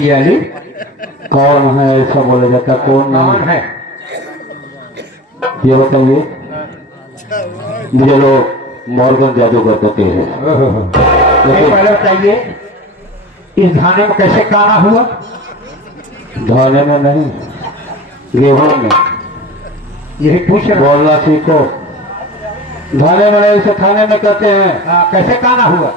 पियाली कौन है ऐसा बोला जाता? कौन कौन है? ये बताइए। मुझे लोग मॉर्गन जादूगर कहते हैं। पहले बताइए इस धाने में कैसे काना हुआ? धाने में नहीं, गेहूं में। यही पूछ रहा। बोलना सीखो। धाने में नहीं, इसे थाने में कहते हैं। कैसे काना हुआ?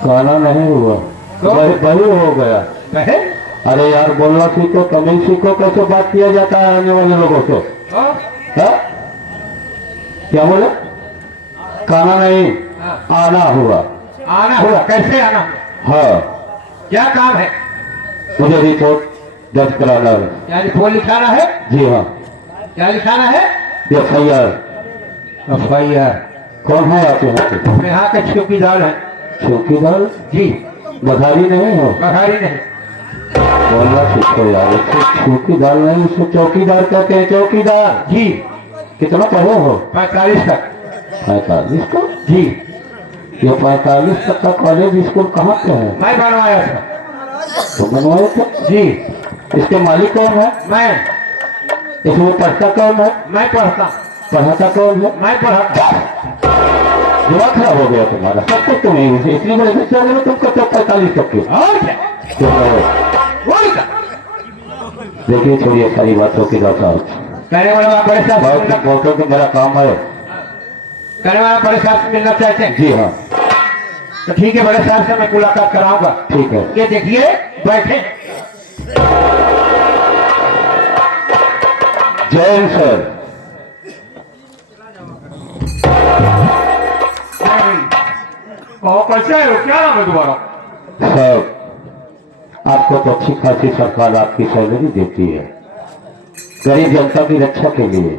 काना नहीं हुआ, बही हो गया। कहे? अरे यार बोलना सीखो, तमिल सीखो, कैसे बात किया जाता है आने वाले लोगों से। है? क्या बोले? काना नहीं, आना हुआ। आना हुआ? कैसे आना? हाँ। क्या काम है? मुझे रिपोर्ट दर्ज कराना है। क्या रिपोर्ट लिखाना है? जी हाँ। क्या लिखाना है? FIR। कौन है आप यहाँ पे? यहाँ के चौकीदार है। चौकीदार? जी। बधारी नहीं हो? बघारी नहीं। बोलना सीखो यार, इसको चौकीदार नहीं, इसको चौकीदार कहते हैं। चौकीदार जी। कितना पढ़े हो? 45 तक। 45 का? जी। ये 45 तक का कॉलेज स्कूल कहाँ पे है? मैं बनवाया था। तो बनवाए थे? जी। इसके मालिक कौन है? मैं। इसमें पढ़ता कौन है? मैं पढ़ता। पढ़ाता कौन है? मैं पढ़ाता। दिमाग खराब हो गया तुम्हारा, सब कुछ तुम्हें इतनी बड़े बच्चे में तुम कहते हो 45 तक के। और क्या? देखिए छोड़िए सारी बातों की साहब। कहने वाला आप बड़े साहब बहुत तो मेरा काम है। कहने वाला बड़े साहब से मिलना चाहते हैं? जी हाँ। तो ठीक है, बड़े साहब से मैं मुलाकात कराऊंगा। ठीक है। ये देखिए, बैठे। जैन सर। कैसे है? क्या नाम है तुम्हारा? सर आपको तो अच्छी खासी सरकार आपकी सैलरी देती है, गरीब जनता की रक्षा के लिए।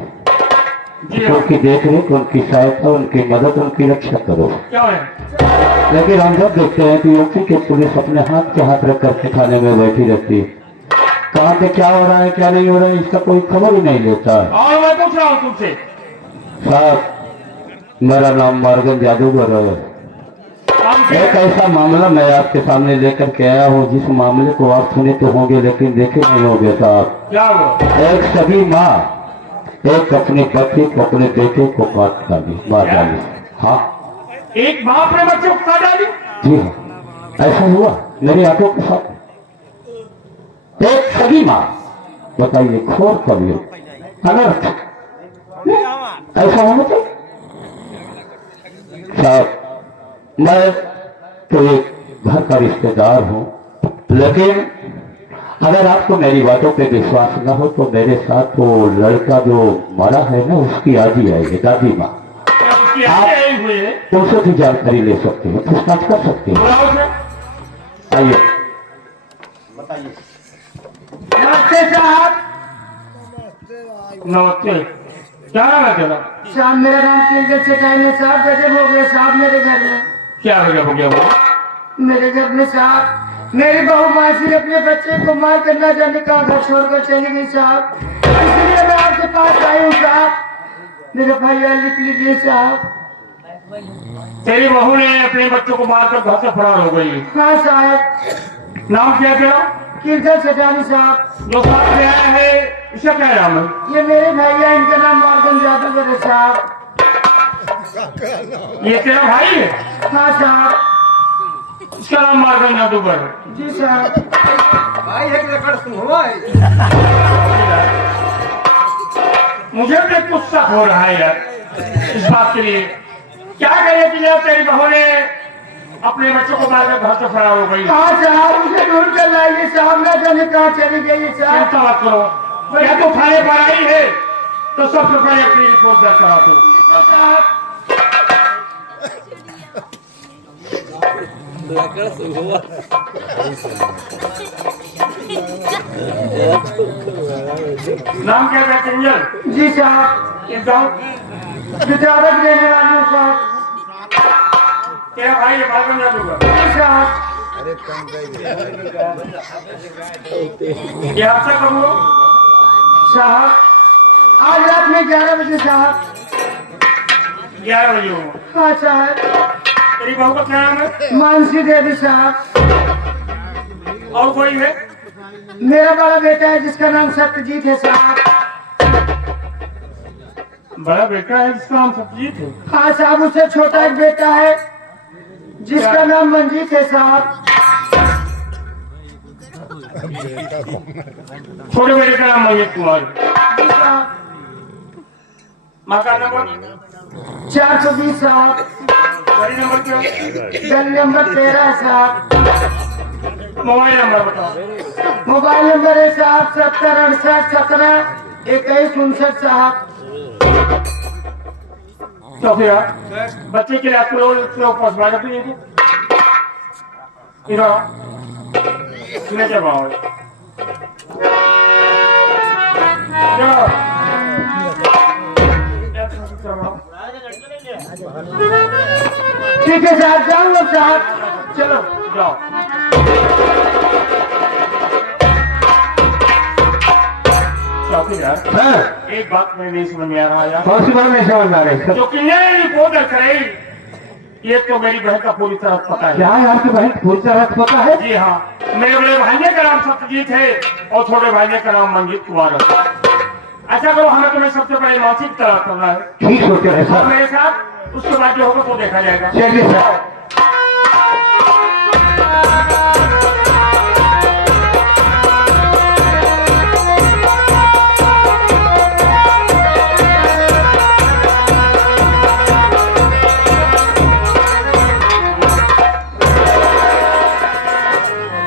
उनकी देखरेख, उनकी सहायता, उनकी मदद, उनकी रक्षा करो। क्या है? लेकिन हम जब देखते हैं कि यूपी के पुलिस अपने हाथ के हाथ रख कर थाने में बैठी रहती है, कहाँ पे क्या हो रहा है क्या नहीं हो रहा है इसका कोई खबर ही नहीं लेता है। और मैं पूछ रहा हूँ तुमसे। साहब मेरा नाम मॉर्गन जादूगर है। एक ऐसा मामला मैं आपके सामने लेकर के आया हूँ जिस मामले को आप सुने तो होंगे लेकिन देखे नहीं होंगे साहब। क्या हुआ? एक सभी माँ एक अपने बच्चे को, अपने बेटे को काट डाली, मार डाली। हाँ, एक माँ अपने बच्चे को काट डाली? जी हाँ, ऐसा हुआ मेरी आंखों के साथ। एक सभी माँ, बताइए, खोर कबीर अनर्थ, ऐसा होना चाहिए साहब। मैं तो एक घर का रिश्तेदार हूँ, लेकिन अगर आपको मेरी बातों पे विश्वास न हो तो मेरे साथ वो लड़का जो मरा है ना, उसकी आजी आएगी, दादी माँ। आप उनसे भी जानकारी ले सकते हो, पूछताछ कर सकते हो। आइए बताइए। नमस्ते साहब। नमस्ते। क्या नाम है तेरा? साहब मेरा नाम किंजल चटाई है साहब। गजब हो गया साहब मेरे घर में। क्या गजब हो गया? मेरे घर में साहब मेरी बहू मासी अपने बच्चे को मार कर न जाने कहा घर छोड़कर चली गई साहब, इसलिए मैं आपके पास आई हूँ साहब। मेरे भैया लिख लीजिए साहब। तेरी बहू ने अपने बच्चों को मारकर घर से फरार हो गई? हाँ साहब। नाम क्या तेरा? किंजल चटानी साहब। जो साथ में आया है इसका क्या नाम है? ये मेरे भैया, इनका नाम मॉर्गन जादूगर है साहब। ये तेरा भाई है? हाँ साहब। इसका नाम मॉर्गन जादूगर है? जी साहब। भाई एक लकड़ हुआ है। मुझे भी कुछ शक हो रहा है यार इस बात के लिए। क्या करे कि यार तेरी बहू ने अपने बच्चों को मारकर घर से फरार हो गई? हाँ साहब, उसे ढूंढ कर लाइए साहब, न जाने कहाँ चली गई साहब। चिंता मत करो, या तो थाने पर आई है तो सबसे पहले अपनी रिपोर्ट दर्ज करा दो। नाम क्या है? किंजल? जी साहब। एकदम विचारक देने वाली हूँ साहब। तेरा भाई है मॉर्गन जादूगर? जी साहब। ये आपसे कब हुआ? साहब आज रात में 11 बजे साहब। 11 बजे हुआ? हाँ साहब। तेरी बहू का क्या नाम है? मानसी देवी साहब। और कोई है? मेरा बड़ा बेटा है जिसका नाम सत्यजीत है साहब। बड़ा बेटा है जिसका नाम सत्यजीत है। हाँ साहब, उससे छोटा एक बेटा है जिसका नाम मंजीत है साहब। छोटे बेटे का नाम मंजीत कुमार है। जी साहब। मकान नंबर 420 साहब। गाड़ी नंबर क्या? गली नंबर 13 साहब। मोबाइल नंबर बताओ। मोबाइल नंबर है साहब 7068172159 साहब। चौकिया बच्चे के लिए आपको पहुंचवा जाते हैं इधर सुने क्या भाव है? ठीक है साहब, जाऊंगा साहब। चलो जाओ। चौकीदार हाँ, एक बात मैं नहीं समझ में आ रहा यार। कौन सी बात नहीं समझ आ रही? जो कि ये रिपोर्ट करे ये तो मेरी बहन का पूरी तरह पता है। क्या है आपकी बहन पूरी तरह पता है? जी हाँ, मेरे बड़े भाई का नाम सत्यजीत है और छोटे भाई का नाम मंजीत कुमार है। ऐसा करो, हमें तुम्हें सबसे पहले मानसिक तैयार करना है ठीक होते हैं और सर। मेरे साथ, उसके बाद जो होगा वो देखा जाएगा। चलिए सर।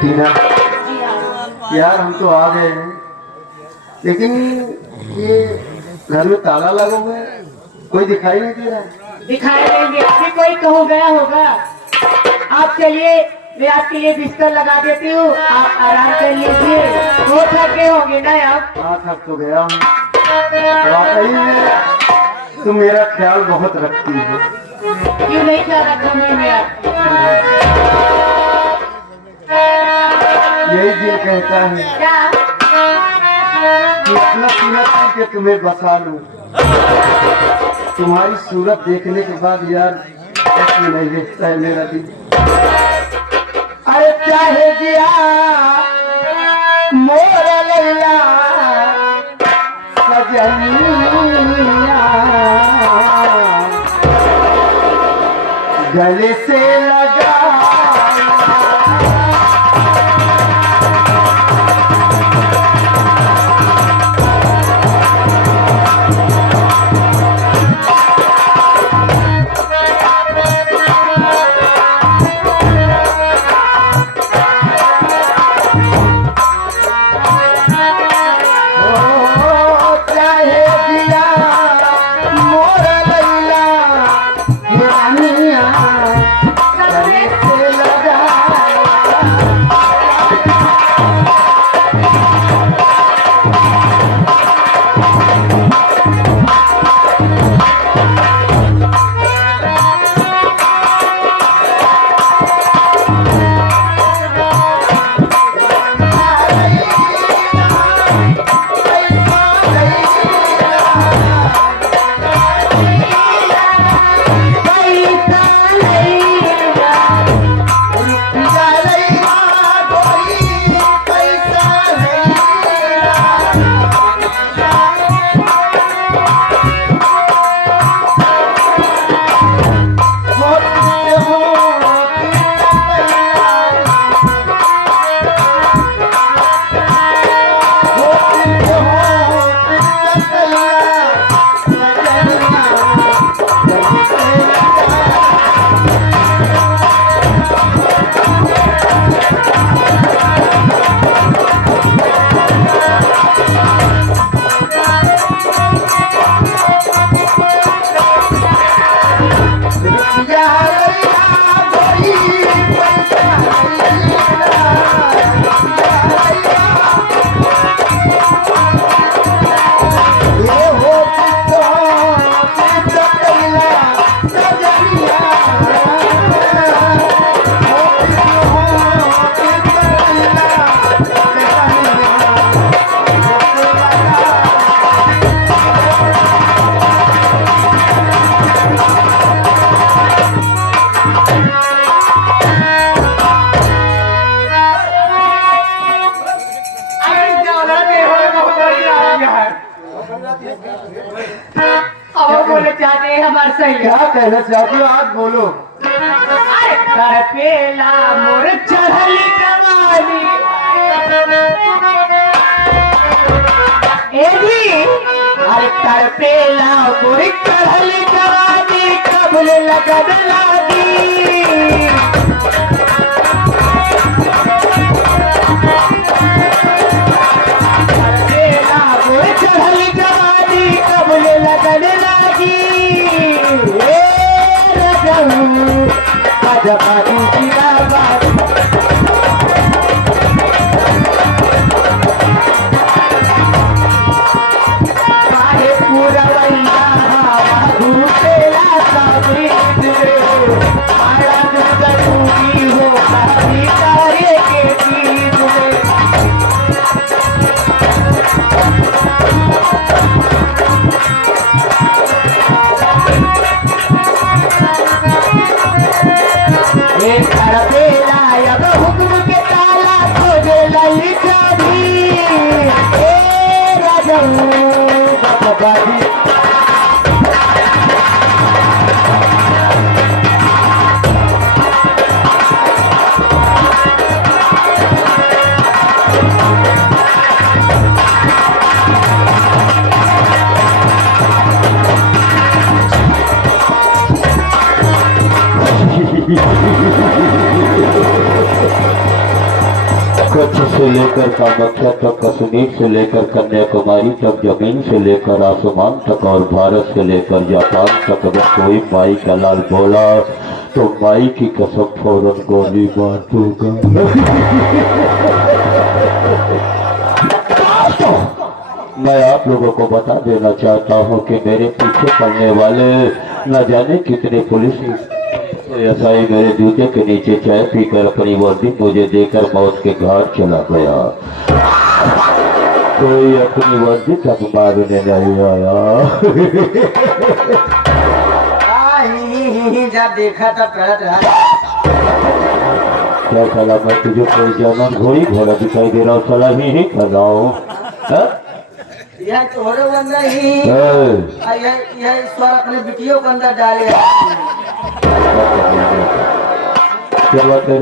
टीना, यार हम तो आ गए हैं, लेकिन ये घर में ताला लगा हुआ है, कोई दिखाई नहीं दे रहा है। दिखाई देंगे, अभी कोई कहूँ गया होगा। आप चलिए, मैं आपके लिए बिस्तर लगा देती हूँ, आप आराम कर लीजिए। वो थके होंगे ना आप। हाँ, थक तो गया हूँ। वाकई में तुम मेरा ख्याल बहुत रखती हो। क्यों नहीं ख्याल रखूंगी मैं आपको? यही दिल कहता है क्या? कि इतना सीना करके तुम्हें बसा लूं। तुम्हारी सूरत देखने के बाद यार ऐसे नहीं देखता है मेरा दिल। अरे चाहे दिया मोर लैला सजनिया गले से लगा हमार सही क्या कहना चाहती हो आप बोलो। अरे तड़पेला मोर चढ़ल जवानी ए जी अरे तड़पेला मोर चढ़ल जवानी कबल लगन लागी तड़पेला मोर चढ़ल जवानी कबल लगन लागी जबानी जिंदाबाद काहे पूरा वैया हवा घूटेला साबित रे आड़ा दुर्गुनी हो काफी तारे के गीत में तड़पेला अब हुक्म के ताला खोजे ललिता भी राजू बाबा कच्छ से लेकर कामाख्या तक, कश्मीर से लेकर कन्याकुमारी तक, जमीन से लेकर आसमान तक और भारत से लेकर जापान तक अगर कोई माई का लाल बोला तो माई की कसम फौरन गोली मार दूंगा। मैं आप लोगों को बता देना चाहता हूँ कि मेरे पीछे पड़ने वाले न जाने कितने पुलिस एसआई मेरे जूते के नीचे चाय पीकर अपनी वर्दी मुझे देकर मौत के घाट चला गया। कोई अपनी वर्दी तक मारने नहीं आया। जब देखा तब कहत रहा क्या साला मैं तुझे कोई जाना घोड़ी घोड़ा दिखाई दे रहा हूँ, साला ही कर रहा हूँ। यह तोहरे अंदर ही यह ईश्वर अपने बिटियों के अंदर डाले। क्या बात है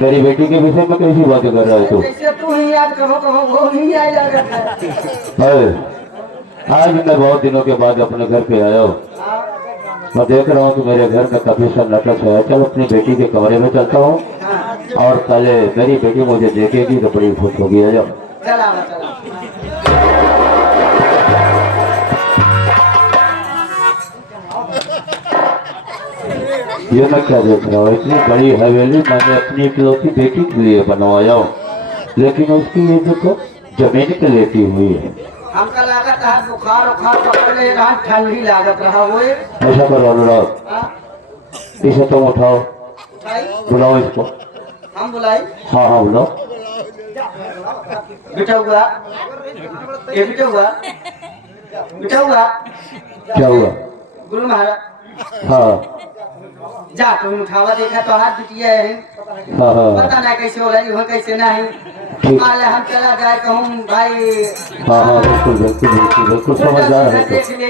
मेरी बेटी के विषय में कैसी बातें कर रहा है तू? जैसे तू ही याद कहो वो नहीं आ जाएगा। आज मैं बहुत दिनों के बाद अपने घर पे आया हूँ। मैं देख रहा हूँ कि मेरे घर में काफी सन्नाटा है। चल अपनी बेटी के कमरे में चलता हूँ और पहले मेरी बेटी मुझे देखेगी तो बड़ी खुश होगी। आ जाओ। चला ये मैं क्या देख रहा हूँ, इतनी बड़ी हवेली मैंने अपनी इकलौती बेटी के लिए बनवाया हूँ, लेकिन उसकी ये देखो जमीन पे लेटी हुई है। हमका लागत है बुखार उखार पकड़ ले रहा, ठंडी लागत रहा वो। ऐसा करो अनुराग, इसे तुम उठाओ, बुलाओ इसको। हम बुलाई? हाँ हाँ बुलाओ। बिठा हुआ ये बिठा हुआ बिठा हुआ। क्या हुआ? गुरु महाराज हाँ जा तुम उठावा देखा तो हाथ बिटिया है। हाँ हाँ पता नहीं कैसे हो रही हो कैसे नहीं। ठीक। हम चला जाए कहूँ भाई। हाँ हाँ बिल्कुल बिल्कुल बिल्कुल बिल्कुल समझदार है। देख ले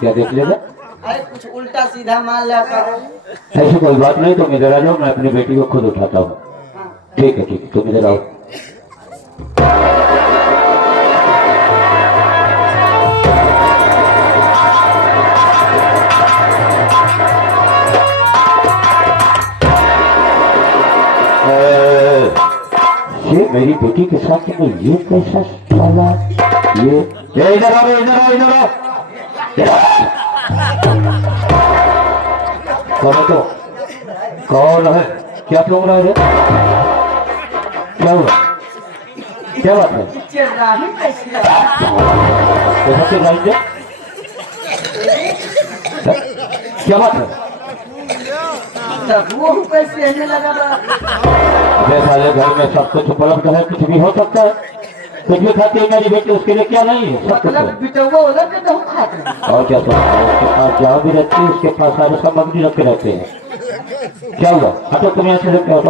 क्या देख लेगा? अरे कुछ उल्टा सीधा मान लिया करो। ऐसी कोई बात नहीं, तुम इधर आ जाओ, मैं अपनी बेटी को खुद उठाता हूँ। ठीक है तुम इधर आओ। ये मेरी बेटी के साथ में ये कैसा साला? ये इधर आओ इधर आओ इधर आओ। कौन है? क्या तुम रहा है? क्या हुआ? क्या बात है? क्या बात है? वो कैसे लगा? साले घर में सब कुछ उपलब्ध है, कुछ भी हो सकता है। कुछ भी खाती है मेरी बेटी, उसके लिए क्या नहीं है? सब कुछ है। और क्या सकता है? उसके पास जहाँ भी रहती है उसके पास सारे सामग्री रखे रहते हैं। क्या हुआ? हटो तुम यहाँ से लेके आओ।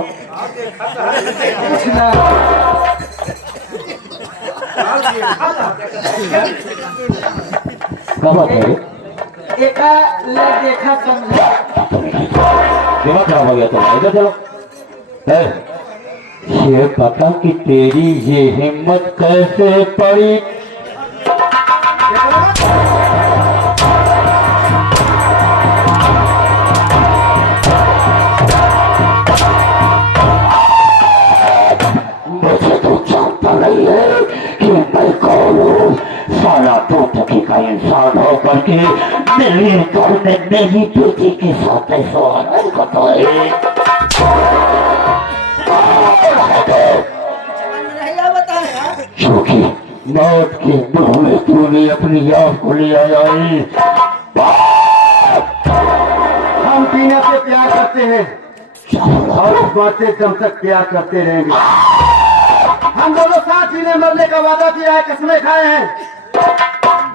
क्या बात है? एका ले देखा समझा। दिमाग खराब हो गया तुम्हारा, इधर चलो। है, ये पता कि तेरी ये हिम्मत कैसे पड़ी? मुझे तो जानता नहीं है कि मैं कौन हूँ। साला दो टकी का इंसान होकर के मेरे घर में मेरी बेटी के साथ ऐसा हरकत है। क्योंकि मौत के मुंह में तूने अपनी आँख को ले आया है। हम टीना से प्यार करते हैं और इस बातें दम तक प्यार करते रहेंगे। हम दोनों साथ जीने मरने का वादा किया है, कसमें खाए हैं।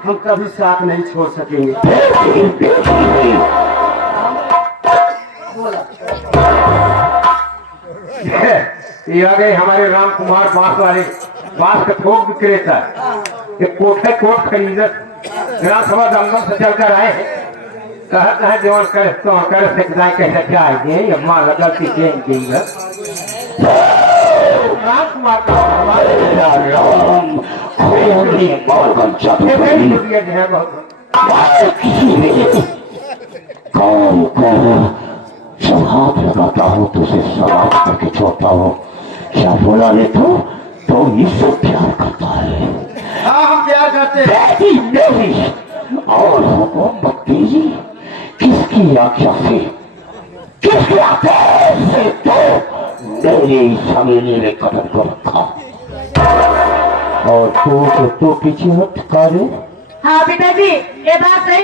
हम कभी साथ नहीं छोड़ सकेंगे। ये आ गए हमारे राम कुमार बांस वाले, बांस का थोक विक्रेता। ये कोठे कोट खरीदत विधानसभा दमदम से चलकर आए हैं। कहते हैं जो कर तो कर सकता कैसे चाहिए ये मां लगल की चेंज की है। राम कुमार का राम खोली मौलगम चादर ये पहनी। भी दुनिया है बहुत। कौन को जब हाथ लगाता हूँ तो उसे सवाल करके छोड़ता हूँ। क्या बोला रे तो इससे प्यार करता है। हाँ हम प्यार करते हैं। बेटी मेरी और हुकूमत तेरी किसकी आज्ञा से, किसके आदेश से तो मेरे इस हवेली ने कदम को रखा और तू पीछे हट करे। हाँ पिताजी ये बात सही